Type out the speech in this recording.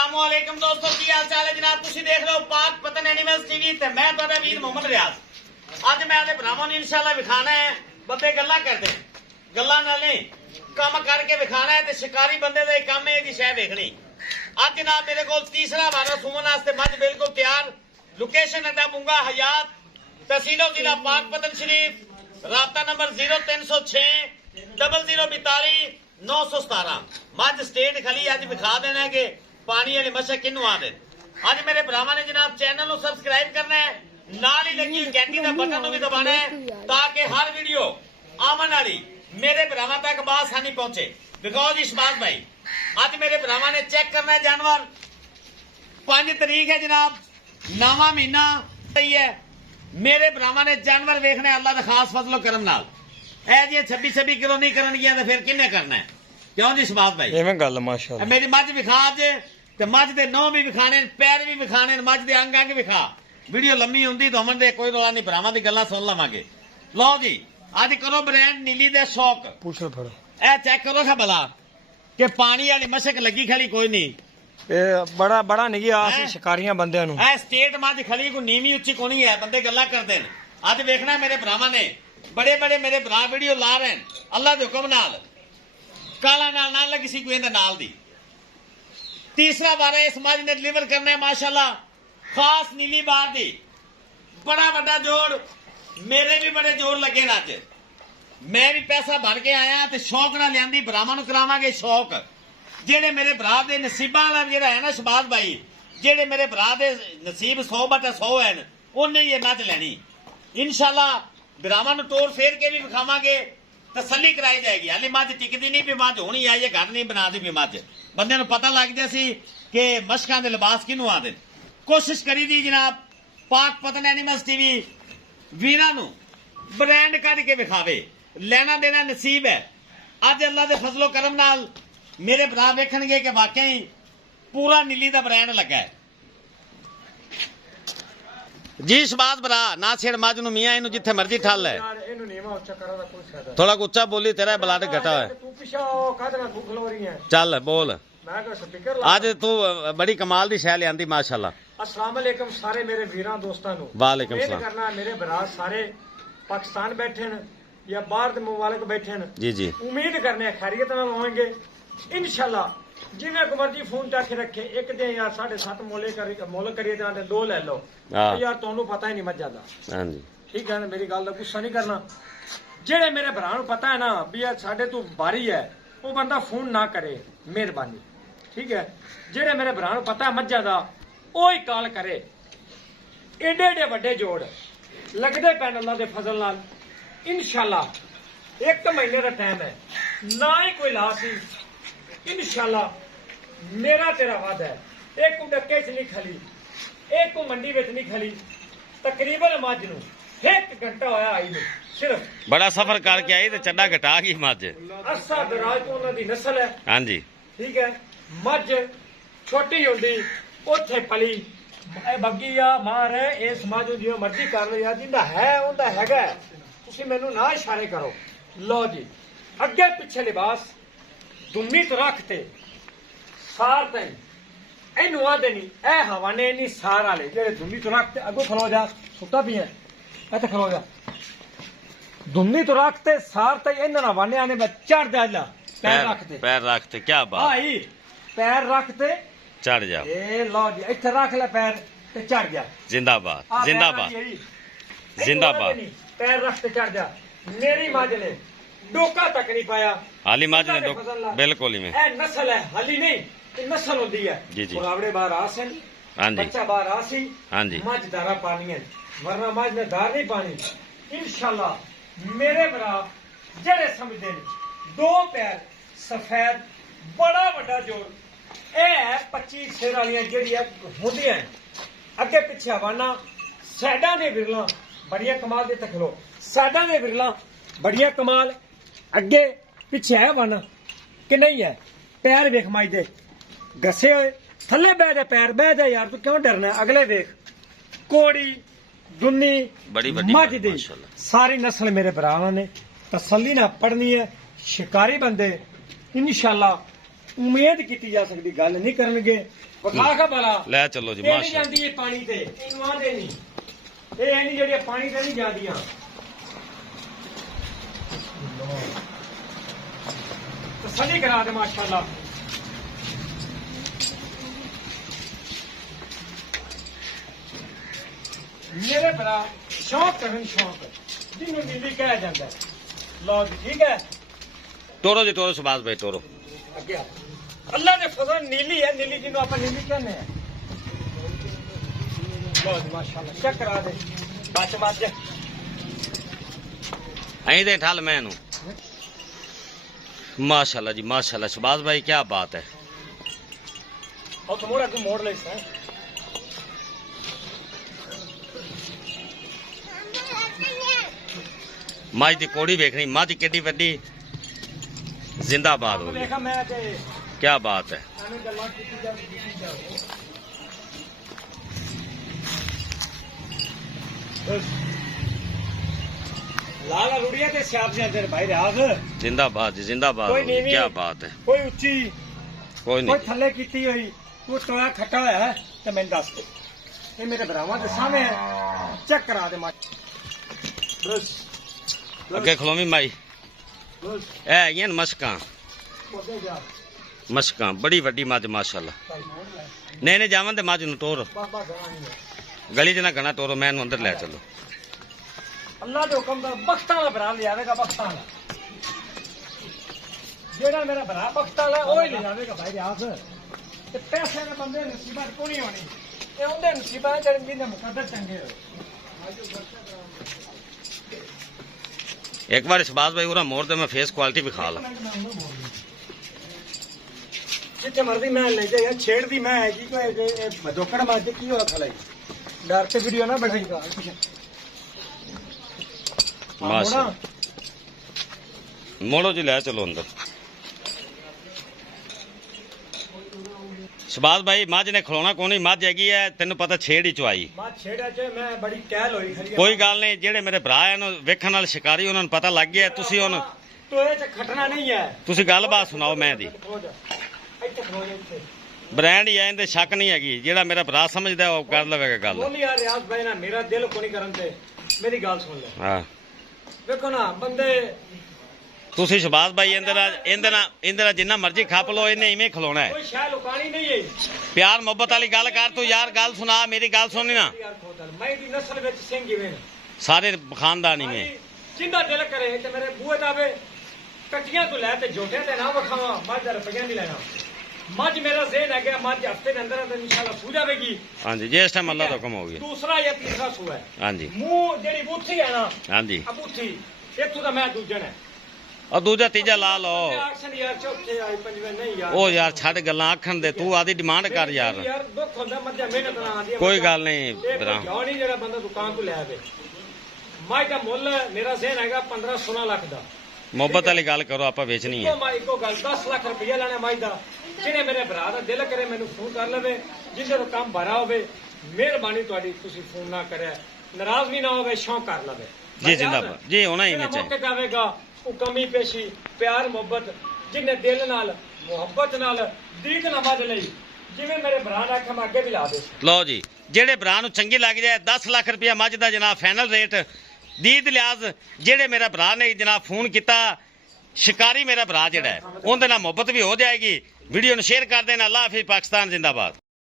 अस्सलामुअलैकुम दोस्तों, की हाल चाल है जनाब। तुसी देख रहे हो पाक पतन एनिमल्स टीवी ते मैं तुहाडा वीर मोहम्मद रियाज। अज मैं अपने भरावां नूं इंशाअल्लाह विखाना है बंदे गल्लां करदे गल्लां नाल नहीं काम करके विखाना है ते शिकारी बंदे दा काम है इहदी शय वेखनी। अज जनाब मेरे कोल तीसरा वारा सूमन वास्ते मझ बिल्कुल तैयार। लोकेशन अड्डा बुंगा हयात, तहसीलो जिला पाक पतन शरीफ, राबता नंबर 0306 0042 917। मझ स्टेट खली अज विखा देना है कि पानी वाली मशक किनू आ दे। अज मेरे भरावां ने जनाब चैनल को सबसक्राइब करना है, नाल ही लगी घंटी का बटन भी दबाना है ताकि हर वीडियो आमन वाली मेरे भरावां तक बासानी पहुंचे। बिकॉज इशबाज भाई अज मेरे भरावां ने चेक करना है जानवर। 5 तारीख है जनाब, नवा महीना सही है। मेरे भरावां ने जानवर वेखना है अल्लाह का खास फजलो करम नाल। ऐ जी 26 किलो नहीं करनगियां तो फिर किन्ने करना है? क्यों जी शबाज भाई? एवें गल माशाअल्लाह। मेरी मझ विखा अज ते मझ दे नौ भी विखाने, पैर भी विखाने, मझ दे अंग अंग विखा। वीडियो लम्मी हुंदी तो अमन दे कोई रौला नहीं, भरावां दी गल्लां सुन लवांगे। लो जी अज करो ब्रांड नीली दे शौक। पूछ लो थोड़ा ए चेक करो सा भला कि पानी वाली मशक लगी खड़ी कोई नहीं। ए बड़ा नहीं आ शिकारियां बंदे नु ए स्टेट मझ खड़ी को नीवी उच्ची कोनी है, बंदे गल्लां करदे न। अज वेखना मेरे भरावां ने बड़े बड़े मेरे भरा वीडियो ला रहे हैं अल्लाह के हुक्म नाल। काला नाल ना लगी सी कोई नाल दी। तीसरा बार इस मझ ने डिलीवर करना है माशाल्लाह, खास नीली बार दी। बड़ा बड़ा जोड़, मेरे भी बड़े जोड़ लगे न। अज मैं भी पैसा भर के आया ते शौक ना लियांदी, भरावां नूं करावांगे शौक। जेड़े मेरे भरा दे नसीबां वाला जेड़ा है ना शबाज भाई, जेड़े मेरे भरा दे नसीब 100/100 है उन्हें ये मझ लैनी इंशाल्लाह। भरावां नूं टोर फेर के भी विखावांगे, तसल्ली कराई जाएगी। हाली मझ टिकदी नहीं भी मझ होनी आई है, घर नहीं बना दी भी मझ। बंदे नूं पता लग जाए सी कि मशकां दे लिबास किनू आदे। कोशिश करी दी जनाब पाक पतन एनिमल्स टीवी वीरां नूं ब्रांड कढ के विखावे। लेना देना नसीब है। अज अल्लाह दे फजलो करम नाल मेरे भरा वेखणगे कि वाकई पूरा नीली दा ब्रांड लगा है जी। शबाज भरा ना छेड़ मझ नूं मियां, इनू जिथे मर्जी ठल है। थोड़ा उच्चा बोली, तेरा ब्लड घटा है। चल बोल। आज तू बड़ी कमाल दी शै लियांदी माशाल्लाह। अस्सलाम वालेकुम सारे मेरे वीरां दोस्तां नूं। वालेकुम सलाम। करना मेरे भरा सारे पाकिस्तान बैठे न या बाहर दे मुमालिक बैठे न। जी जी उम्मीद करने खैरियत नाल होंगे इंशाल्लाह। जिन्हें को मर्जी फोन चाके रखे, एक दे यार 7.5 मोल करिए ते 2 ले लो यार, तुहानू पता ही नहीं मज्जा दा। हां जी ठीक है ना, मेरी गल दा गुस्सा नहीं करना। जेड़े मेरे भरा नूं पता है ना भी यार साडे तू बारी है, वो बंदा फोन ना करे मेहरबानी। ठीक है, जेड़े मेरे भरा नूं पता है मज्जा दा ओ ही कॉल करे। एडे एडे वड्डे जोड़ लगदे पैन अल्लाह दे फजल नाल इंशाल्लाह। 1 महीने का टाइम है, ना ही कोई लाश इंशाल्लाह। मेरा तेरा वादा है। एक को डक्के च नहीं खली, एक को मंडी विच नहीं खली। तकरीबन मझ नूं 1 घंटा होया आई नूं, सिर्फ बड़ा सफर करके आई तो चड्डा घटा गई मझ। अरसा दराज तो उन्हां दी नस्ल है। हां जी ठीक है, मझ छोटी हुंदी उत्थे पली बग्गी आ मार इस मझ नूं जिवें मर्जी कर लो यार, जिंदा है उंदा हैगा। तुसीं मैनूं ना इशारे करो। लो जी अगे पिछे लिबास दुम्मी तो रखते सार तई इनू आदे नहीं ए हवाने नहीं सार वाले जेड़े दुम्मी तो रखते। अगो खलो जा, सुता भी है इत्थे खलो जा। दुम्मी तो रखते सार तई इन्हां हवाने आने में चढ़ जा। पैर रखते क्या बात। आई पैर रखते चढ़ जा। ए लो जी इत्थे रख ले पैर ते चढ़ जा। जिंदाबाद जिंदाबाद जिंदाबाद। पैर रखते चढ़ जा। मेरी मझ ने डोका तक नहीं पाया। हाली मझ ने बिल्कुल ही में ए नस्ल है, हाली नहीं ये नस्ल होती है। जी जी पुरावड़े बाहर आसन, हां जी बच्चा बाहर आसी। हां जी मझ दारा पानी है, वरना मझ ने दार नहीं पानी। इंशाल्लाह मेरे भरा जेड़े समझदे ने 2 पैर सफेद बड़ा बड़ा जोड़ ए 25 शेर वालियां जेड़ियां होंदियां अगे पिछे हवाना। साइडां दे विरला बड़िया कमाल दे तकलो, साइडां दे विरला बड़िया कमाल, अगे पिछे है हवाना कि नहीं है। पैर वेख माई दे घसे हुए, थले बह दे पैर, बह दे यार, तू क्यों डरना। अगले वेख कोड़ी दुन्नी बड़ी बड़ी मझ दी माशाल्लाह। सारी नस्ल मेरे भरावां ने तसल्ली ना पढ़नी है। शिकारी बंदे इंशाल्लाह ਉਮੀਦ ਕੀਤੀ ਜਾ ਸਕਦੀ ਗੱਲ ਨਹੀਂ ਕਰਨਗੇ ਵਿਖਾ ਕੇ ਭਲਾ ਲੈ ਚਲੋ ਜੀ ਇਹ ਨਹੀਂ ਮਾਸ਼ਾ ਜਾਂਦੀ ਇਹ ਪਾਣੀ ਤੇ ਇਹਨੂੰ ਆਂਦੇ ਨਹੀਂ ਇਹ ਨਹੀਂ ਜਿਹੜੀਆਂ ਪਾਣੀ ਤੇ ਨਹੀਂ ਜਾਂਦੀਆਂ ਤਸੱਲੀ ਕਰਾ ਦੇ ਮਾਸ਼ਾਅੱਲਾ ਮੇਰੇ ਭਰਾ ਸ਼ੌਕ ਕਰਨ ਸ਼ੌਕ ਜਿਹਨੂੰ ਨੀਲੀ ਕਿਹਾ ਜਾਂਦਾ ਹੈ। ਲਓ ਜੀ ਠੀਕ ਹੈ ਤੋਰੋ ਜੀ ਤੋਰੋ ਸੁਭਾਸ਼ ਭਾਈ ਤੋਰੋ ਅੱਗੇ ਆ। ਅੱਲਾ ਦੇ ਫਜ਼ਲ ਨੀਲੀ ਹੈ ਨੀਲੀ ਜਿਹਨੂੰ ਆਪਾਂ ਨੀਲੀ ਕਹਿੰਦੇ ਆ ਲਓ ਜੀ ਮਾਸ਼ਾਅੱਲਾ ਚੈੱਕ ਕਰਾ ਦੇ ਬੱਚ ਮੱਝ ਅਹੀਂ ਦੇ ਠੱਲ ਮੈਂ ਨੂੰ ਮਾਸ਼ਾਅੱਲਾ ਜੀ ਮਾਸ਼ਾਅੱਲਾ ਸੁਭਾਸ਼ ਭਾਈ ਕੀ ਬਾਤ ਹੈ ਉਹ ਤੁਮੋਰਾ ਕੋ ਮੋੜ ਲੈ ਸਾ ਮੱਝ ਦੀ ਕੋੜੀ ਵੇਖਣੀ ਮੱਝ ਕਿੱਡੀ ਵੱਡੀ ਜ਼ਿੰਦਾਬਾਦ ਹੋ ਗਈ ਦੇਖਾ ਮੈਂ ਤੇ ਕੀ ਬਾਤ ਹੈ ਐਵੇਂ ਗੱਲਾਂ ਕੀਤੀ ਜਾਓ ਲਾਲਾ ਰੁੜੀਆ ਤੇ ਸਿਆਪ ਦੇ ਅੰਦਰ ਭਾਈ ਰਾਜ ਜ਼ਿੰਦਾਬਾਦ ਜੀ ਜ਼ਿੰਦਾਬਾਦ ਕੋਈ ਹੋ ਗਈ ਨੀਵੀਂ। ਕੀ ਬਾਤ ਹੈ ਕੋਈ ਉੱਚੀ ਕੋਈ ਕੋਈ ਨਹੀਂ ਥੱਲੇ ਕੀਤੀ ਹੋਈ ਕੋਈ ਟੋਇਆ ਖੱਟਾ ਹੋਇਆ ਹੈ ਤੇ ਮੈਨੂੰ ਦੱਸ ਦੇ ਇਹ ਮੇਰੇ ਭਰਾਵਾਂ ਦੇ ਸਾਹਮਣੇ ਹੈ ਚੈੱਕ ਕਰਾ ਦੇ ਮੱਝ ਬਸ ਅੱਗੇ ਖਲੋਵੀਂ ਮਾਈ ਬਸ ਇਹ ਹੈਗੀਆਂ ਨੇ ਮਸ਼ਕਾਂ ਉਹਦੇ ਜਾ ਮਸ਼ਕਾਂ ਬੜੀ ਵੱਡੀ ਮੱਝ ਮਾਸ਼ਾਅੱਲਾ ਭਾਈ ਮੋੜ ਲੈ ਨਹੀਂ ਨਹੀਂ ਜਾਵਨ ਤੇ ਮੱਝ ਨੂੰ ਤੋਰ ਬਾਬਾ ਗਾਣਾ ਨਹੀਂ ਹੈ ਗਲੀ 'ਚ ਨਾ ਘਣਾ ਤੋਰੋ ਮੈਂ ਇਹਨੂੰ ਅੰਦਰ ਲੈ ਚਲੋ ਅੱਲਾ ਦੇ ਹੁਕਮ ਦਾ ਬਖਤਾਂ ਵਾਲਾ ਭਰਾ ਲਿਆਵੇਗਾ ਬਖਤਾਂ ਵਾਲਾ ਜਿਹੜਾ ਮੇਰਾ ਭਰਾ ਬਖਤਾਂ ਵਾਲਾ ਉਹ ਹੀ ਲੈ ਜਾਵੇਗਾ ਭਾਈ ਰਿਆਸ ਤੇ ਪੈਸੇ ਦੇ ਬੰਦੇ ਨਸੀਬਾਂ ਕੋਈ ਨਹੀਂ ਹੋਣੀ ਇਹ ਉਹਦੇ ਨਸੀਬਾਂ ਜਿਹੜੇ ਜਿਹਦੇ ਮੁਕੱਦਰ ਚੰਗੇ ਹੋਏ ਇੱਕ ਵਾਰ ਸੁਭਾਸ਼ ਭਾਈ ਉਹਦਾ ਮੋੜ ਤੇ ਮੈਂ ਫੇਸ ਕੁਆਲਿਟੀ ਵਿਖਾ ਲਾ ਜਿੱਥੇ ਮਰਦੀ ਮੈਂ ਲੈ ਜਾਇਆ ਛੇੜਦੀ ਮੈਂ ਹੈਗੀ ਕੋਈ ਇਹ ਦੋਕੜ ਮਾਰ ਕੇ ਕੀ ਹੋਇਆ ਖਲਾਈ ਡਰ ਤੇ ਵੀਡੀਓ ਨਾ ਬਣਾਈਗਾ ਮਾਸ਼ਾ ਮੋੜੋ ਜੀ ਲੈ ਚਲੋ ਅੰਦਰ ਸੁਭਾਸ਼ ਭਾਈ ਮੱਝ ਨੇ ਖਲੋਣਾ ਕੋਈ ਨਹੀਂ ਮੱਝ ਹੈਗੀ ਹੈ ਤੈਨੂੰ ਪਤਾ ਛੇੜ ਹੀ ਚਵਾਈ ਮਾ ਛੇੜਿਆ ਚ ਮੈਂ ਬੜੀ ਕਹਿਲ ਹੋਈ ਖੜੀ ਕੋਈ ਗੱਲ ਨਹੀਂ ਜਿਹੜੇ ਮੇਰੇ ਭਰਾ ਹਨ ਵੇਖਣ ਵਾਲੇ ਸ਼ਿਕਾਰੀ ਉਹਨਾਂ ਨੂੰ ਪਤਾ ਲੱਗ ਗਿਆ ਤੁਸੀਂ ਹੁਣ ਟੋਏ ਚ ਖਟਣਾ ਨਹੀਂ ਹੈ ਤੁਸੀਂ ਗੱਲਬਾਤ ਸੁਣਾਓ ਮੈਂ ਦੀ ਖਲੋ ਜਾ ਇੱਥੇ ਖਲੋ ਜਾ ਇੱਥੇ ਬ੍ਰਾਂਡ ਹੀ ਆ ਇਹਦੇ ਸ਼ੱਕ ਨਹੀਂ ਹੈਗੀ ਜਿਹੜਾ ਮੇਰਾ ਭਰਾ ਸਮਝਦਾ ਉਹ ਕਰ ਲਵੇਗਾ ਗੱਲ ਬੋਲੀ ਯਾਰ ਰਿਆਜ਼ ਭਾਈ ਨਾ ਮੇਰਾ ਦਿਲ ਕੋਈ ਨਹੀਂ ਕਰਨ ਤੇ ਮੇਰੀ ਗੱਲ ਸੁਣ ਲੈ ਹਾਂ ਵੇਖੋ ਨਾ ਬੰਦੇ ਤੁਸੀਂ ਸੁਭਾਸ਼ ਭਾਈ ਇੰਦਰਾ ਜਿੰਨਾ ਮਰਜ਼ੀ ਖੱਪ ਲੋ ਇਹਨੇ ਇਵੇਂ ਖਲੋਣਾ ਹੈ ਕੋਈ ਸ਼ੈ ਲੁਕਾਣੀ ਨਹੀਂ ਹੈ ਪਿਆਰ ਮੁਹੱਬਤ ਵਾਲੀ ਗੱਲ ਕਰ ਤੂੰ ਯਾਰ ਗੱਲ ਸੁਣਾ ਮੇਰੀ ਗੱਲ ਸੁਣੀ ਨਾ ਯਾਰ ਖੋਤਲ ਮੈਂ ਦੀ ਨਸਲ ਵਿੱਚ ਸਿੰਘ ਜਿਵੇਂ ਸਾਰੇ ਖਾਨਦਾਨੀ ਮੇ ਜਿੰਦਾ ਦਿਲ ਕਰੇ ਤੇ ਮੇਰੇ ਬੂਹੇ ਦਾਵੇ ਕੱਟੀਆਂ ਤੋਂ ਲੈ ਤੇ ਜੋਟੇ ਤੇ ਨਾ ਵਖਾਵਾਂ ਮੱਝ ਦਾ ਰੁਪਈਆ ਨਹੀਂ ਲੈਣਾ ਮੱਝ ਮੇਰਾ ਜ਼ੇਨ ਹੈ ਕਿ ਮੱਝ ਹਫਤੇ ਦੇ ਅੰਦਰ ਇਨਸ਼ਾਅੱਲਾ ਸੂ ਜਾਵੇਗੀ ਹਾਂਜੀ ਜਿਸ ਟਾਈਮ ਅੱਲਾ ਦਾ ਹੁਕਮ ਹੋ ਗਿਆ ਦੂਸਰਾ ਜਾਂ ਤੀਸਰਾ ਸੂ ਹੈ ਹਾਂਜੀ ਮੂੰਹ ਜਿਹੜੀ ਬੂਥੀ ਹੈ ਨਾ ਹਾਂਜੀ ਆ ਬੂਥੀ ਇੱਥੋਂ ਦਾ ਮੈਂ ਦੂਜਣ ਹੈ ਔਰ ਦੂਜਾ ਤੀਜਾ ਲਾ ਲਓ ਆਖਣ ਯਾਰ ਚੌਥੇ ਆਏ ਪੰਜਵੇਂ ਨਹੀਂ ਯਾਰ ਉਹ ਯਾਰ ਛੱਡ ਗੱਲਾਂ ਆਖਣ ਦੇ ਤੂੰ ਆਦੀ ਡਿਮਾਂਡ ਕਰ ਯਾਰ ਯਾਰ ਦੁੱਖ ਹੁੰਦਾ ਮੱਝਾਂ ਮਿਹਨਤ ਨਾਲ ਆਉਂਦੀ ਕੋਈ ਗੱਲ ਨਹੀਂ ਭਰਾ ਕਿਉਂ ਨਹੀਂ ਜਿਹੜਾ ਬੰਦਾ ਦੁਕਾਨ ਤੋਂ ਲੈ ਆਵੇ ਮੱਝ ਦਾ ਮੁੱਲ ਮੇਰਾ ਜ਼ੇਨ ਹੈਗਾ 15-16 ਲੱਖ ਦਾ ਮੁਹੱਬਤ ਵਾਲੀ ਗੱਲ ਕਰੋ ਆਪਾਂ ਵੇਚਣੀ ਹੈ ਇੱਕੋ ਗੱਲ 10 ਲੱਖ ਰੁਪਇਆ ਲੈਣਾ ਮੱਝ ਦਾ ਜਿਹੜੇ ਮੇਰੇ ਭਰਾ ਦਾ ਦਿਲ ਕਰੇ ਮੈਨੂੰ ਫੋਨ ਕਰ ਲਵੇ ਜਿੰਦੇ ਤੋਂ ਕੰਮ ਭਰਾ ਹੋਵੇ ਮਿਹਰਬਾਨੀ ਤੁਹਾਡੀ ਤੁਸੀਂ ਫੋਨ ਨਾ ਕਰਿਆ ਨਾਰਾਜ਼ ਵੀ ਨਾ ਹੋਵੇ ਸ਼ੌਂਕ ਕਰ ਲਵੇ ਜੀ ਜਿੰਦਾਬਾਦ ਜੀ ਹੋਣਾ ਹੀ ਨਹੀਂ ਮੌਕੇ ਚਾਹੀਦਾ ਜਾਵੇਗਾ ਉਹ ਕਮੀ ਪੇਸ਼ੀ ਪਿਆਰ ਮੁਹੱਬਤ ਜਿਹਨੇ ਦਿਲ ਨਾਲ ਮੁਹੱਬਤ ਨਾਲ ਦੀਦ ਨਵਾਜ਼ ਲਈ ਜਿਵੇਂ ਮੇਰੇ ਭਰਾ ਨੇ ਆਖਿਆ ਮੈਂ ਅੱਗੇ ਵੀ ਲਾ ਦੇ ਲਓ ਜੀ ਜਿਹੜੇ ਭਰਾ ਨੂੰ ਚੰਗੀ ਲੱਗ ਜਾਏ 10 ਲੱਖ ਰੁਪਇਆ ਮੱਝ ਦਾ ਜਨਾਬ ਫਾਈਨਲ ਰੇਟ ਦੀਦ ਲਿਆਜ਼ ਜਿਹੜੇ ਮੇਰਾ ਭਰਾ ਨੇ ਜਨਾਬ ਫੋਨ ਕੀਤਾ ਸ਼ਿਕਾਰੀ ਮੇਰਾ ਭਰਾ ਜਿਹੜਾ ਹੈ ਉਹਦੇ ਨਾਲ ਮੁਹੱਬਤ ਵੀ ਹੋ ਜਾਏਗੀ ਵੀਡੀਓ ਨੂੰ ਸ਼ੇਅਰ ਕਰ ਦੇਣਾ ਅੱਲਾਹ ਹਾਫਿਜ਼ ਪਾਕਿਸਤਾਨ ਜ਼ਿੰਦਾਬਾਦ